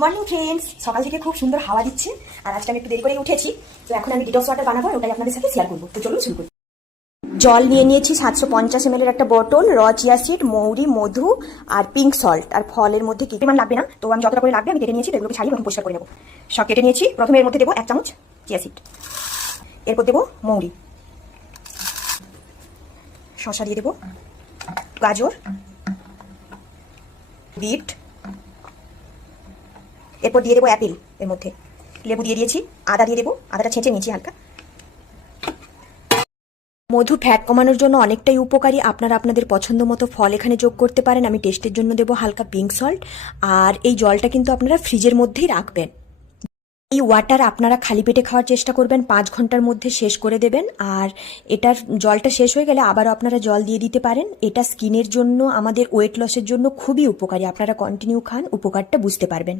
Morning friends, সকাল থেকে খুব সুন্দর হাওয়া দিচ্ছে আর আজকে আমি একটু দেরি করে উঠেছি। তো এখন আমি ডিটক্স ওয়াটার বানাবো, ওটাই আপনাদের সাথে শেয়ার করবো। তো চলুন শুরু করি। জল নিয়ে নিয়েছি 750 ml একটা বোতল, র চিয়া সিড, মৌরি, মধু আর পিঙ্ক সল্ট। আর ফলের মধ্যে কি পরিমাণ লাগবে না, তো আমি যতটা করে লাগবে আমি কেটে নিয়েছি, তো এগুলোকে ছাড়িয়ে পরিষ্কার করে নেবো। সব কেটে নিয়েছি। প্রথমে এর মধ্যে দেবো 1 চামচ চিয়া সিড, এরপর দেবো মৌরি, শসা দিয়ে দেবো, গাজর, বিট, এরপর দিয়ে দেবো অ্যাপেল, এর মধ্যে লেবু দিয়ে দিয়েছি, আদা দিয়ে দেবো, আদাটা ছেঁচে নিয়েছি হালকা। মধু ফ্যাট কমানোর জন্য অনেকটাই উপকারী। আপনারা আপনাদের পছন্দ মতো ফল এখানে যোগ করতে পারেন। আমি টেস্টের জন্য দেবো হালকা পিঙ্ক সল্ট। আর এই জলটা কিন্তু আপনারা ফ্রিজের মধ্যেই রাখবেন। এই ওয়াটার আপনারা খালি পেটে খাওয়ার চেষ্টা করবেন, 5 ঘন্টার মধ্যে শেষ করে দেবেন। আর এটার জলটা শেষ হয়ে গেলে আবারও আপনারা জল দিয়ে দিতে পারেন। এটা স্কিনের জন্য, আমাদের ওয়েট লসের জন্য খুবই উপকারী। আপনারা কন্টিনিউ খান, উপকারটা বুঝতে পারবেন।